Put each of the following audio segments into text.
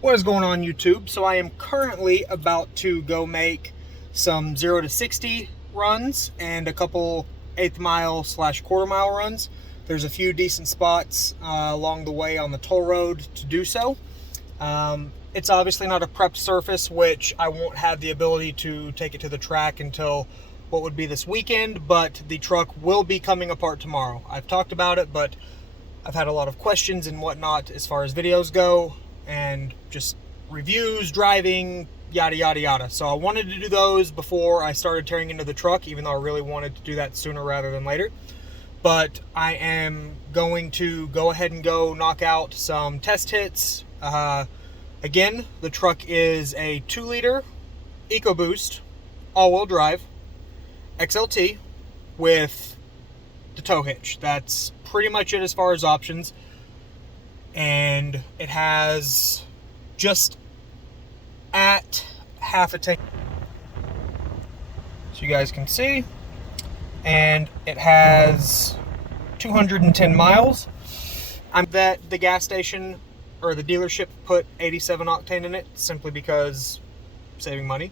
What is going on, YouTube? So I am currently about to go make some 0 to 60 runs and a couple 1/8 mile / quarter mile runs. There's a few decent spots along the way on the toll road to do so. It's obviously not a prepped surface, which I won't have the ability to take it to the track until what would be this weekend, but the truck will be coming apart tomorrow. I've talked about it, but I've had a lot of questions and whatnot as far as videos go and just reviews, driving, yada yada yada. So I wanted to do those before I started tearing into the truck, even though I really wanted to do that sooner rather than later. But I am going to go ahead and go knock out some test hits. Again, the truck is a 2-liter EcoBoost all-wheel drive XLT with the tow hitch. That's pretty much it as far as options. And it has just at half a tank, so you guys can see, and it has 210 miles. I'm at the gas station, or the dealership, put 87 octane in it simply because saving money.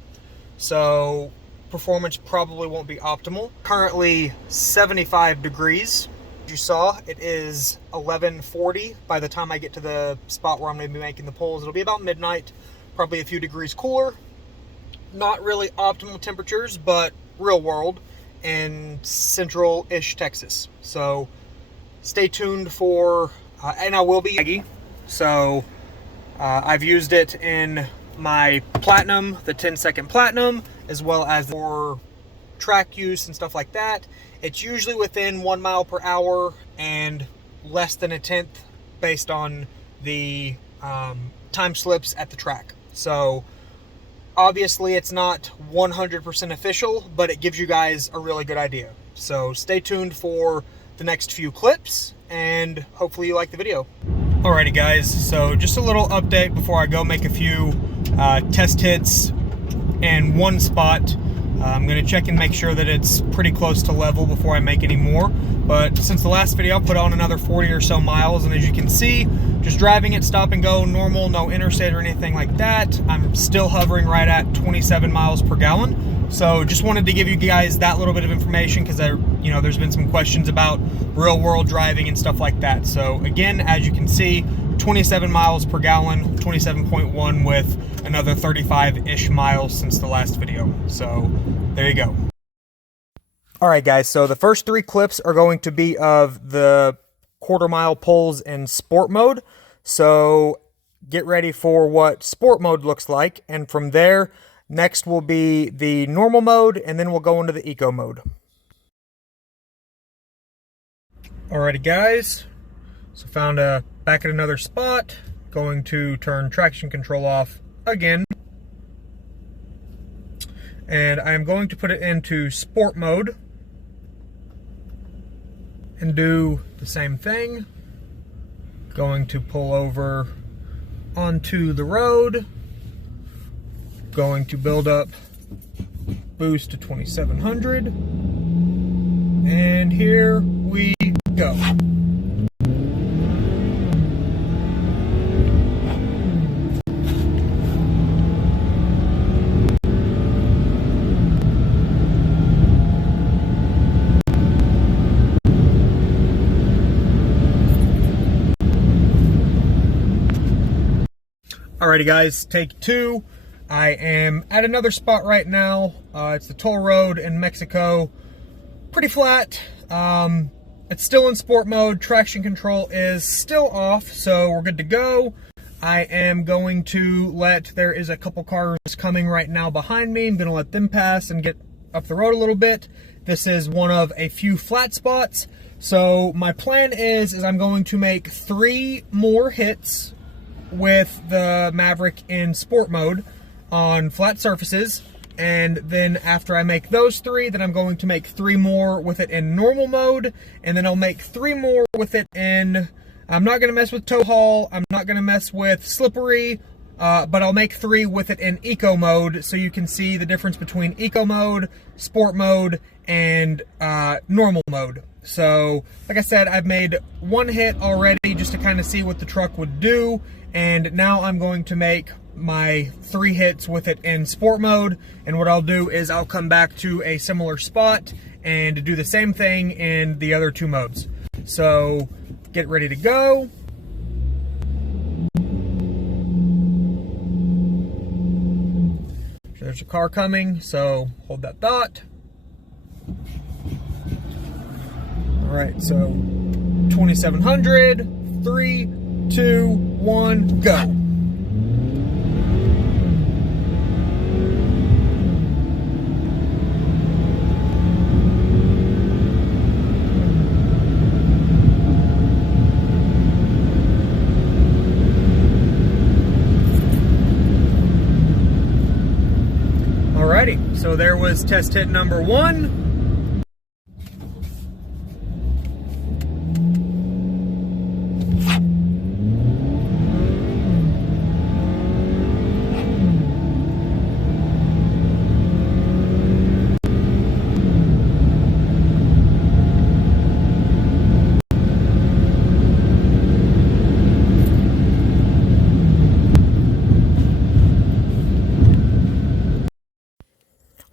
So performance probably won't be optimal. Currently 75 degrees. You saw it is 11:40 by the time I get to the spot where I'm going to be making the pulls. It'll be about midnight, probably a few degrees cooler. Not really optimal temperatures, but real world in central-ish Texas. So stay tuned for, and I will be Aggie. So I've used it in my Platinum, the 10-second Platinum, as well as for track use and stuff like that. It's usually within 1 mile per hour and less than a tenth based on the time slips at the track. So obviously it's not 100% official, but it gives you guys a really good idea. So stay tuned for the next few clips and hopefully you like the video. Alrighty guys, so just a little update before I go make a few test hits in one spot. I'm going to check and make sure that it's pretty close to level before I make any more. But since the last video, I put on another 40 or so miles, and as you can see, just driving it stop and go normal, no interstate or anything like that, I'm still hovering right at 27 miles per gallon. So just wanted to give you guys that little bit of information because there's been some questions about real world driving and stuff like that. So again, as you can see, 27 miles per gallon, 27.1 with another 35-ish miles since the last video. So there you go. All right, guys, so the first 3 clips are going to be of the quarter mile pulls in sport mode. So get ready for what sport mode looks like. And from there, next will be the normal mode, and then we'll go into the eco mode. Alrighty, guys, so found back at another spot. Going to turn traction control off again. And I'm going to put it into sport mode and do the same thing. Going to pull over onto the road. Going to build up boost to 2700. And here we go. Alrighty guys, take 2. I am at another spot right now. It's the toll road in Mexico. Pretty flat. It's still in sport mode. Traction control is still off, so we're good to go. I am going to there is a couple cars coming right now behind me. I'm going to let them pass and get up the road a little bit. This is one of a few flat spots. So my plan is I'm going to make 3 more hits with the Maverick in sport mode on flat surfaces, and then after I make those 3, then I'm going to make 3 more with it in normal mode, and then I'll make 3 more with it in, I'm not going to mess with tow haul, I'm not going to mess with slippery, but I'll make 3 with it in eco mode so you can see the difference between eco mode, sport mode, and normal mode. So like I said, I've made 1 hit already just to kind of see what the truck would do, And now I'm going to make my 3 hits with it in sport mode. And what I'll do is I'll come back to a similar spot and do the same thing in the other 2 modes. So get ready to go. There's a car coming, so hold that thought. All right, so 2700, 3, 2, 1, go. Alrighty, so there was test hit number 1.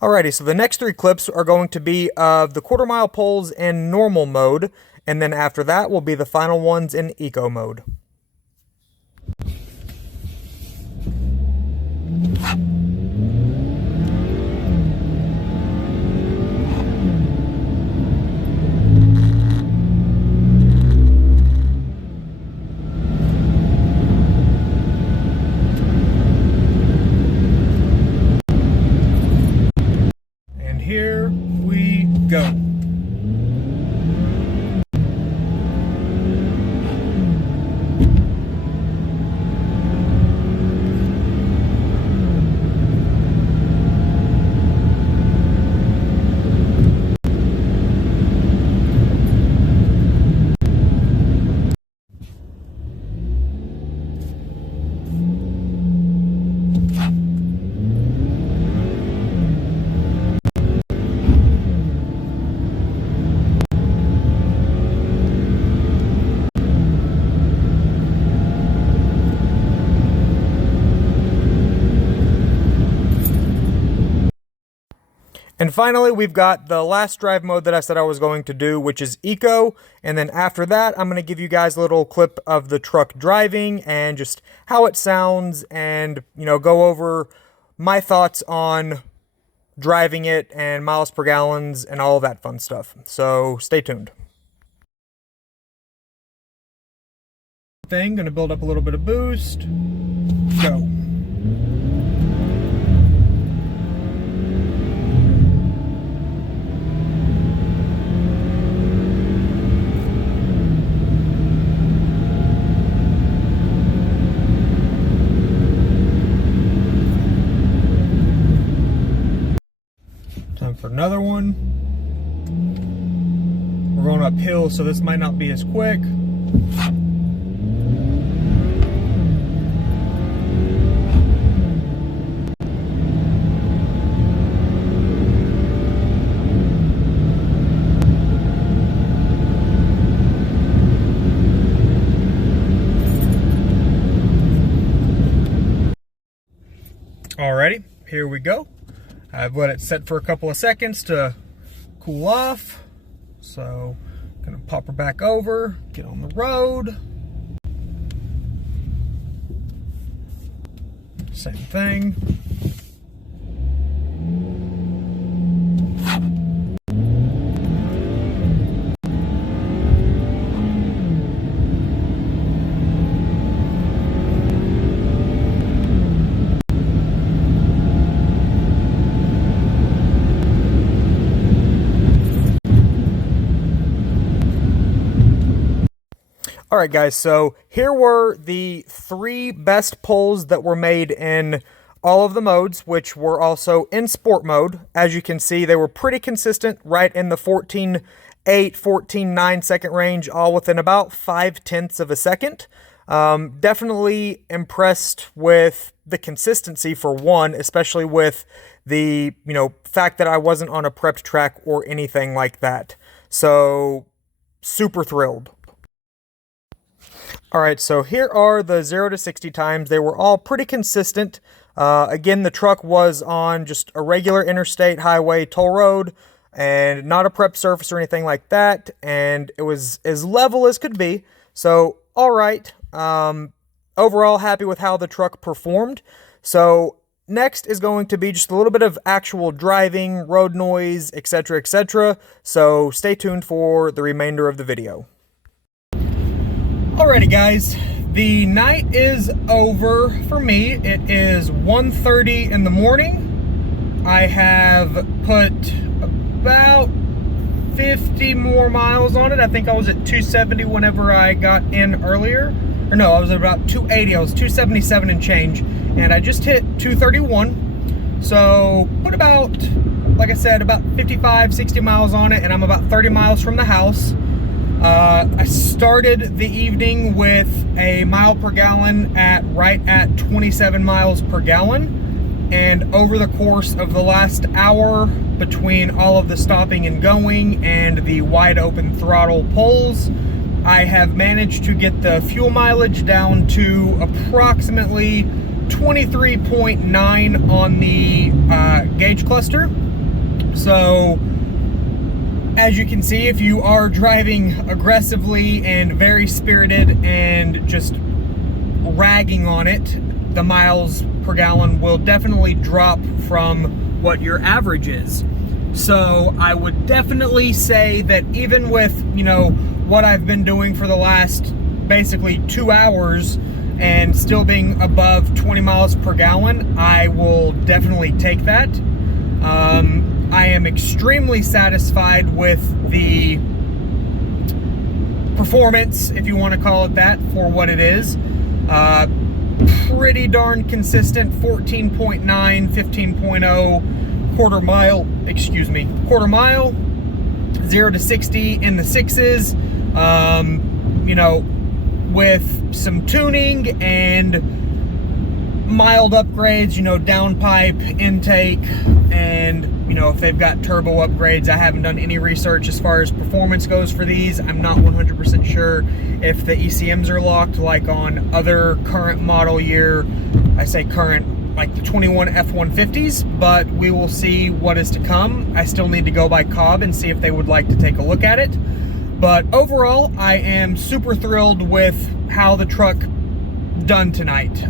Alrighty, so the next 3 clips are going to be of the quarter-mile poles in normal mode, and then after that will be the final ones in eco mode. Here we go. And finally, we've got the last drive mode that I said I was going to do, which is Eco. And then after that, I'm going to give you guys a little clip of the truck driving and just how it sounds and, you know, go over my thoughts on driving it and miles per gallons and all of that fun stuff. So stay tuned. Going to build up a little bit of boost. Go. Time for another one. We're going uphill, so this might not be as quick. Alrighty, here we go. I've let it set for a couple of seconds to cool off. So, gonna pop her back over, get on the road. Same thing. Alright guys, so here were the 3 best pulls that were made in all of the modes, which were also in sport mode. As you can see, they were pretty consistent, right in the 14.8, 14.9 second range, all within about 0.5 of a second. Definitely impressed with the consistency for one, especially with the, fact that I wasn't on a prepped track or anything like that. So, super thrilled. All right, so here are the 0 to 60 times. They were all pretty consistent. Again, the truck was on just a regular interstate highway toll road and not a prep surface or anything like that. And it was as level as could be. So, all right. Overall, happy with how the truck performed. So, next is going to be just a little bit of actual driving, road noise, etc., etc. So, stay tuned for the remainder of the video. Alrighty guys, the night is over for me. It is 1:30 in the morning. I have put about 50 more miles on it. I think I was at 270 whenever I got in earlier. Or no, I was at about 280. I was 277 and change. And I just hit 231. So put about, like I said, about 55, 60 miles on it. And I'm about 30 miles from the house. I started the evening with a mile per gallon right at 27 miles per gallon. And over the course of the last hour, between all of the stopping and going and the wide open throttle pulls, I have managed to get the fuel mileage down to approximately 23.9 on the gauge cluster. So, as you can see, if you are driving aggressively and very spirited and just ragging on it, the miles per gallon will definitely drop from what your average is. So I would definitely say that even with, you know, what I've been doing for the last basically 2 hours and still being above 20 miles per gallon, I will definitely take that. I am extremely satisfied with the performance, if you want to call it that, for what it is. Pretty darn consistent, 14.9, 15.0, quarter mile, 0 to 60 in the sixes, you know, with some tuning and mild upgrades, you know, downpipe, intake, and, you know, if they've got turbo upgrades. I haven't done any research as far as performance goes for these. I'm not 100% sure if the ECMs are locked like on other current model year, I say current, like the 21 F-150s, but we will see what is to come. I still need to go by Cobb and see if they would like to take a look at it. But overall, I am super thrilled with how the truck done tonight.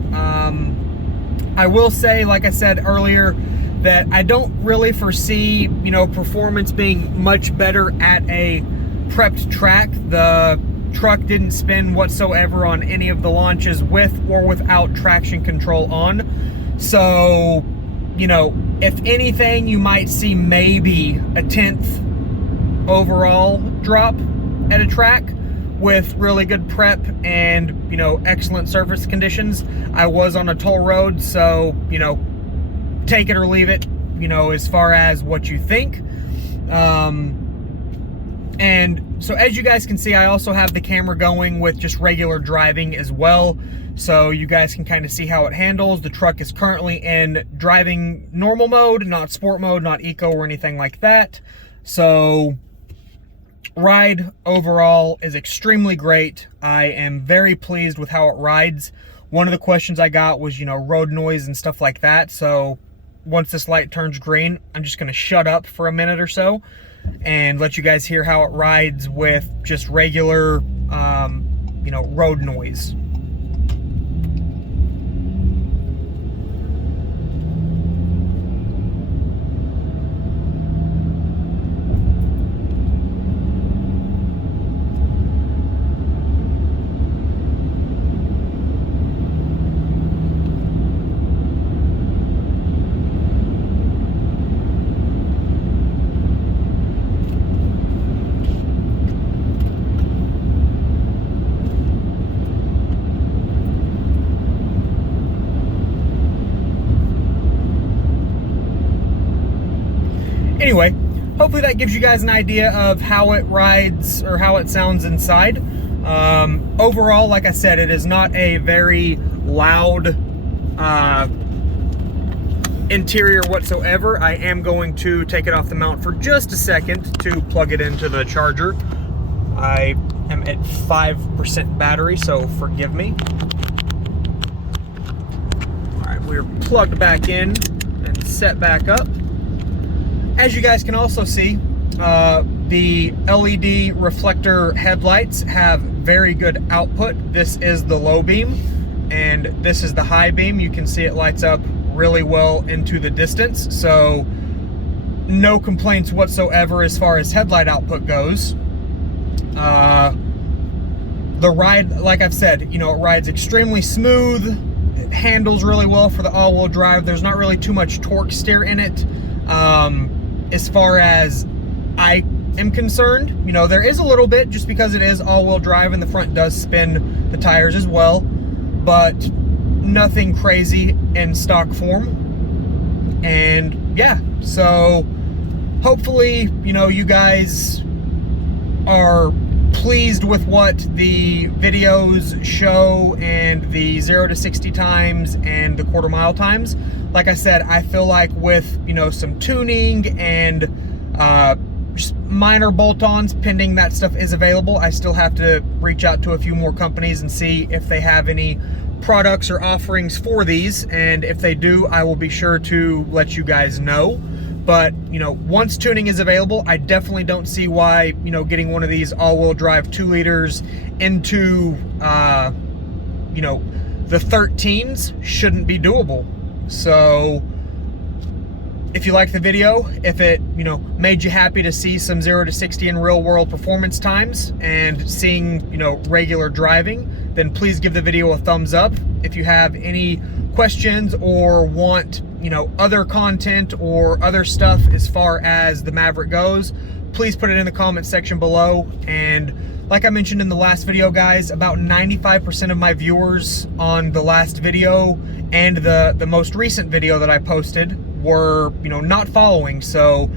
I will say, like I said earlier, that I don't really foresee, you know, performance being much better at a prepped track. The truck didn't spin whatsoever on any of the launches with or without traction control on. So, you know, if anything, you might see maybe a 10th overall drop at a track with really good prep and, you know, excellent surface conditions. I was on a toll road, so, you know, take it or leave it, you know, as far as what you think. And so as you guys can see, I also have the camera going with just regular driving as well, so you guys can kind of see how it handles. The truck is currently in driving normal mode, not sport mode, not eco or anything like that. So ride overall is extremely great. I am very pleased with how it rides. One of the questions I got was, you know, road noise and stuff like that. So once this light turns green, I'm just going to shut up for a minute or so and let you guys hear how it rides with just regular, you know, road noise. Anyway, hopefully that gives you guys an idea of how it rides or how it sounds inside. Overall, like I said, it is not a very loud interior whatsoever. I am going to take it off the mount for just a second to plug it into the charger. I am at 5% battery, so forgive me. All right, we're plugged back in and set back up. As you guys can also see, the LED reflector headlights have very good output. This is the low beam, and this is the high beam. You can see it lights up really well into the distance, so no complaints whatsoever as far as headlight output goes. The ride, like I've said, you know, it rides extremely smooth. It handles really well for the all-wheel drive. There's not really too much torque steer in it. As far as I am concerned, you know, there is a little bit just because it is all-wheel drive and the front does spin the tires as well, but nothing crazy in stock form. And yeah, so hopefully, you know, you guys are pleased with what the videos show and the 0 to 60 times and the quarter mile times. Like I said, I feel like with, you know, some tuning and just minor bolt-ons, pending that stuff is available, I still have to reach out to a few more companies and see if they have any products or offerings for these, and if they do, I will be sure to let you guys know. But, you know, once tuning is available, I definitely don't see why, you know, getting one of these all-wheel drive 2 liters into, you know, the 13s shouldn't be doable. So, if you like the video, if it, you know, made you happy to see some 0 to 60 in real-world performance times and seeing, you know, regular driving, then please give the video a thumbs up. If you have any questions or want, you know, other content or other stuff as far as the Maverick goes, please put it in the comment section below. And like I mentioned in the last video, guys, about 95% of my viewers on the last video and the most recent video that I posted were, you know, not following. So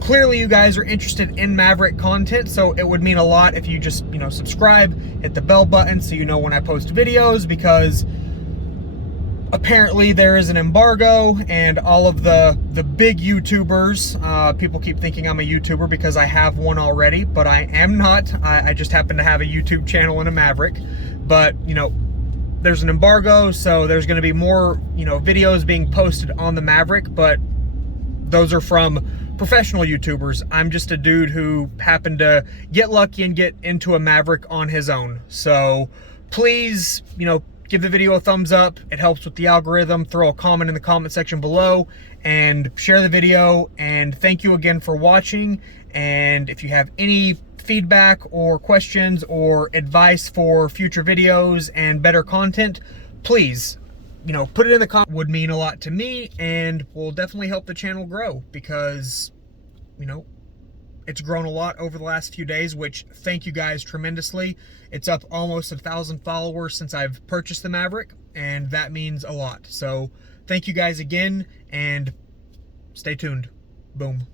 clearly you guys are interested in Maverick content, so it would mean a lot if you just, you know, subscribe, hit the bell button so you know when I post videos, because apparently there is an embargo, and all of the big YouTubers, people keep thinking I'm a YouTuber because I have one already, but I am not. I just happen to have a YouTube channel and a Maverick. But, you know, there's an embargo, so there's going to be more, you know, videos being posted on the Maverick, but those are from professional YouTubers. I'm just a dude who happened to get lucky and get into a Maverick on his own. So please, you know, give the video a thumbs up. It helps with the algorithm. Throw a comment in the comment section below and share the video. And thank you again for watching. And if you have any feedback or questions or advice for future videos and better content, please, you know, put it in the comments. Would mean a lot to me and will definitely help the channel grow, because, you know, it's grown a lot over the last few days, which thank you guys tremendously. It's up almost 1,000 followers since I've purchased the Maverick, and that means a lot. So thank you guys again, and stay tuned. Boom.